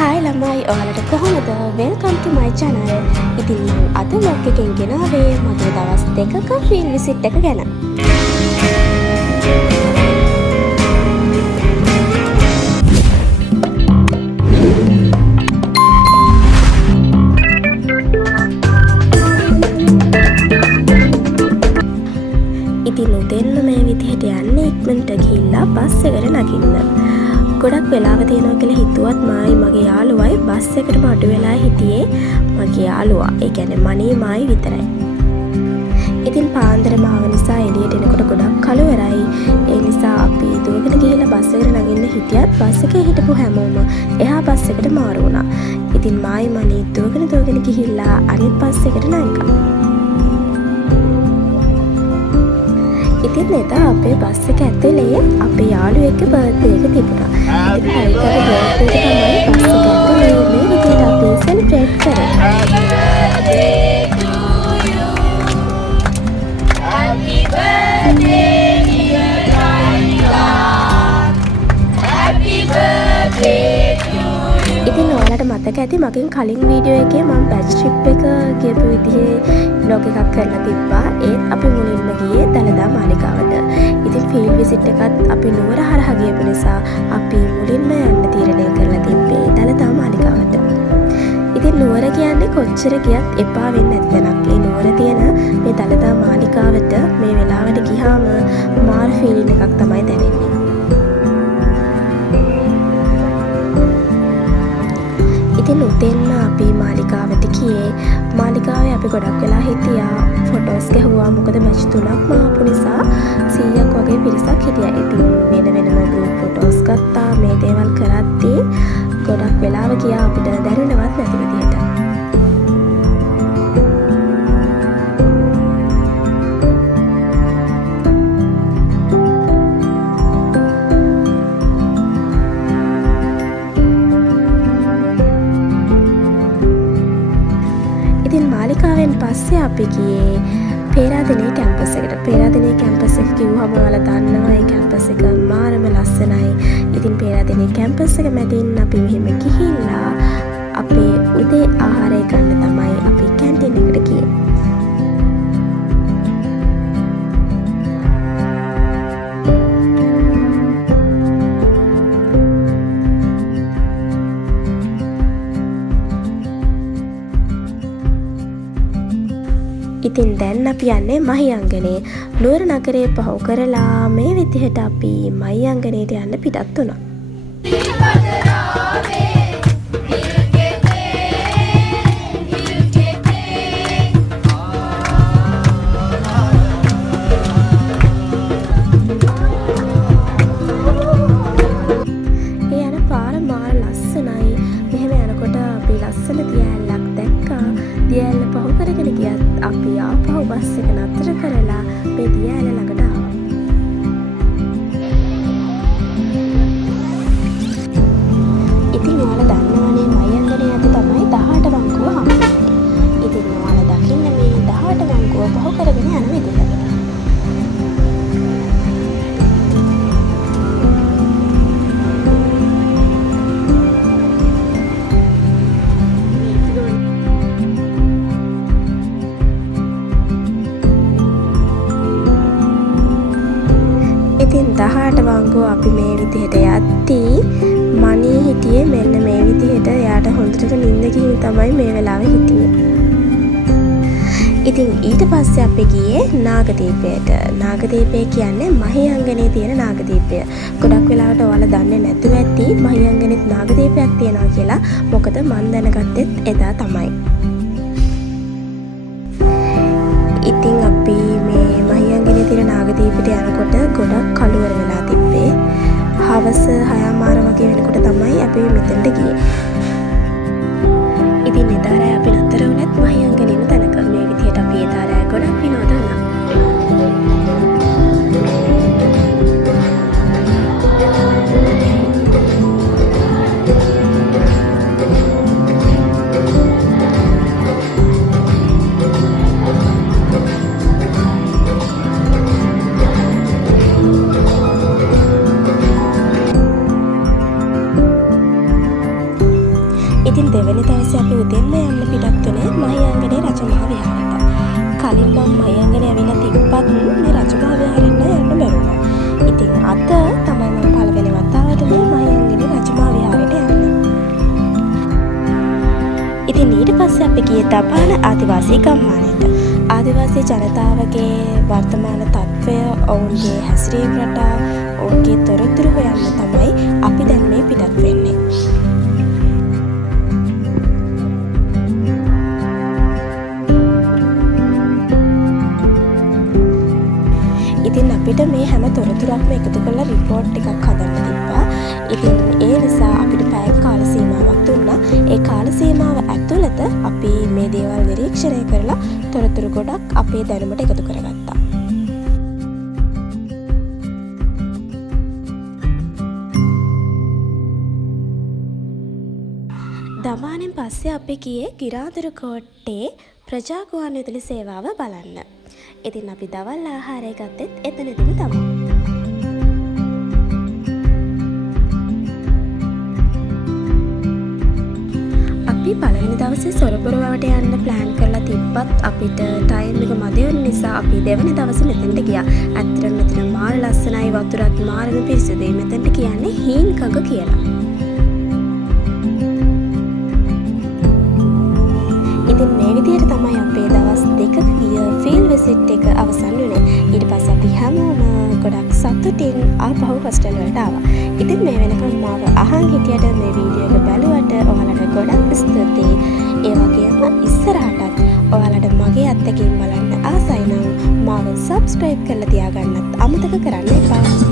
Hi ළමයි ඔයාලට කොහොමද? Welcome to my channel. ඉතින් මම අද vlog එකෙන් ගෙනාවේ මගේ දවස් දෙකක field visit එක ගැන. ඉතින් උදේන්ම මේ විදිහට යන්නේ ඉක්මනට ගිහිල්ලා බස් එකට නගින්න. ගොඩක් වෙලාව තියෙනවා කියලා හිතුවත් මගේ යාළුවයි බස් එකටම අඩු වෙලා හිටියේ මගේ යාළුවා. ඒ කියන්නේ මනේ මායි විතරයි. ඉතින් පාන්දරම ආව නිසා එළියට එනකොට ගොඩක් කලවරයි. ඒ නිසා අපි දුවගෙන ගිහිල්ලා බස් එකට නගින්න හිටියත් බස් එකේ හිටපු හැමෝම එහා බස් එකට මාරු වුණා. ඉතින් මායි මනේ දුවගෙන ගිහිල්ලා අනිත් බස් එකට නැංගා. ඉතින් එදා අපේ බස් එක ඇතුලේ අපේ යාළුවෙක්ගේ බර්ත්ඩේ එක තිබුණා. ඉතින් හයිකර බර්ත්ඩේ එක තමයි බස් එක ඇතුලේ මේ විදිහට අපි සෙලිබ්‍රේට් කරේ. Happy birthday to you. Happy birthday dear Raika. Happy birthday to you. ඉතින් ඔයාලට මතක ඇති මගෙන් කලින් වීඩියෝ එකේ මම බැච් ට්‍රිප් එක ගියපු විදිහේ vlog එකක් කරලා තිබ්බා. ඒත් අපි මුලින්ම ගියේ දළදා මාලිගාවට. ඉතින් ෆීල්ඩ් විසිට් එකත් අපි නුවර හරහා ගියපු නිසා අපි මුලින්ම යන්න තීරණය කරලා තිබ්බේ දළදා මාලිගාවට. ඉතින් නුවර කියන්නේ කොච්චර ගියත් එපා වෙන්නේ නැති තැනක්. ඒ නුවර තියෙන මේ දළදා මාලිගාවට මේ වෙලාවට ගියාම මාර ෆීලින් එකක් තමයි දැනෙන්නේ. ඉතින් උදෙන්ම අපි මාලිගාවට ගියේ. මාලිගාවේ අපි ගොඩක් වෙලා හිටියා. ෆොටෝස් ගැහුවා. මොකද බැච් 3ක්ම ආපු නිසා 100ක් වගේ පිරිසක් හිටියා. ඉතින් වෙනම ගෲප් ෆොටෝස් ගත්තා. මේ දේවල් කරද්දී ගොඩක් වෙලාව ගියා අපිට දැනුණවත් නැති විදියට. ඉතින් මාලිගාවෙන් පස්සේ අපි ගියේ පේරාදෙණිය කැම්පස් එකට. පේරාදෙණිය කැම්පස් එක කිව්වම ඔයාලා දන්නවා ඒ කැම්පස් එක මාරම ලස්සනයි. ඉතින් පේරාදෙණිය කැම්පස් එක මැදින් අපි මෙහෙම ගිහිල්ලා අපේ උදේ ආහාරය ගන්න තමයි අපි කැන්ටින් එකට ගියේ. ඉතින් දැන් අපි යන්නේ මහියංගනේ. නුවර නගරේ පහු කරලා මේ විදිහට අපි මහියංගනේට යන්න පිටත් වුණා. ඒ යන පාර මාර ලස්සනයි. මෙහෙම යනකොට අපි ලස්සන දියැලක් දැක්කා. දියැල පහු කරගෙන ගියත් අපි ආපහු බස් එක නතර කරලා මේ දියැල ළඟට ආවා. ඉතින් ඔයාලා දන්නවනේ මහියංගනේ අද තමයි 18 වංකුව හම්බෙන්නේ. ඉතින් ඔයාලා දකින්න මේ 18 වංකුව පහු කරගෙන යන විදිහ. ඉතින් 18 වංගුව අපි මේ විදිහට යද්දී මණී හිටියේ මෙන්න මේ විදිහට. එයාට හොඳට නිින්ද ගිහින් තමයි මේ වෙලාවේ හිටියේ. ඉතින් ඊට පස්සේ අපි ගියේ නාගදීපයට. නාගදීපය කියන්නේ මහියංගනේ තියෙන නාගදීපය. ගොඩක් වෙලාවට ඔයාලා දන්නේ නැතුව ඇති මහියංගනේත් නාගදීපයක් තියෙනවා කියලා. මොකද මන් දැනගත්තෙත් එදා තමයි. ඉතින් අපි මේ මහියංගනේ තියෙන නාගදීපයට යනකොට ගොඩක් කළුවර වෙලා තිබ්බේ. හවස 6:00 වගේ වෙනකොට තමයි අපි මෙතනට ගියේ. ඉතින් එදාරෑ අපි නතර වුණත් මහියංගනේම තැනක. මේ විදිහට අපි එදාරෑ ගොඩක් විනෝද වුණා. ඉතින් දෙවෙනි දවසේ අපි උදෙන්ම යන්න පිටත් වුණේ මහියංගනේ රජමහා විහාරයට. කලින් මම මහියංගනේ ඇවිල්ලා තිබ්බත් මේ රජමහා විහාරෙන්න යන්න බැරුණා. ඉතින් අද තමයි මම පළවෙනි වතාවට මේ මහියංගනේ රජමහා විහාරයට යන්නේ. ඉතින් ඊට පස්සේ අපි ගියේ දපාන ආදිවාසී ගම්මානයට. ආදිවාසී ජනතාවගේ වර්තමාන තත්ත්වය, ඔවුන්ගේ හැසිරීම් රටා, ඔවුන්ගේ තොරතුරු හොයන්න තමයි අපි දැන් මේ පිටත් වෙන්නේ. ඉතින් අපිට මේ හැම තොරතුරක්ම එකතු කරලා රිපෝට් එකක් හදන්න තිබ්බා. ඉතින් ඒ නිසා අපිට පැය කාල සීමාවක් දුන්නා. ඒ කාල සීමාව ඇතුළත අපි මේ දේවල් නිරීක්ෂණය කරලා තොරතුරු ගොඩක් අපේ දැනුමට එකතු කරගත්තා. දමානෙන් පස්සේ අපි ගියේ ගිරාදුරු කෝට්ටේ ප්‍රජා ගුවන්විදුලි සේවාව බලන්න. ඉතින් අපි දවල් ආහාරය ගත්තෙත් එතනදිම තමයි. අපි පළවෙනි දවසේ සොරපුරවට යන්න ප්ලෑන් කරලා තිබ්බත් අපිට ටයිම් එක මදි වුන නිසා අපි දෙවෙනි දවසේ මෙතනට ගියා. ඇත්තටම මෙතන මාර ලස්සනයි, වතුරත් මාරම පිරිසිදුයි. මෙතනට කියන්නේ හීන්කග කියලා. ඉතින් මේ විදිහට තමයි අපේ දවස් දෙකක ගිය ෆීල්ඩ් විසිට් එක අවසන් වුණේ. ඊට පස්සේ අපි හැමෝම ගොඩක් සතුටින් ආපහු හොස්ටල් වලට ආවා. ඉතින් මේ වෙනකම් මාව අහන් හිටියට මේ වීඩියෝ එක බැලුවට ඔයාලට ගොඩක් ස්තුතියි. ඒ වගේම ඉස්සරහටත් ඔයාලට මගේ අත්දැකීම් බලන්න ආසයි නම් මාව සබ්ස්ක්‍රයිබ් කරලා තියාගන්නත් අමතක කරන්න එපා.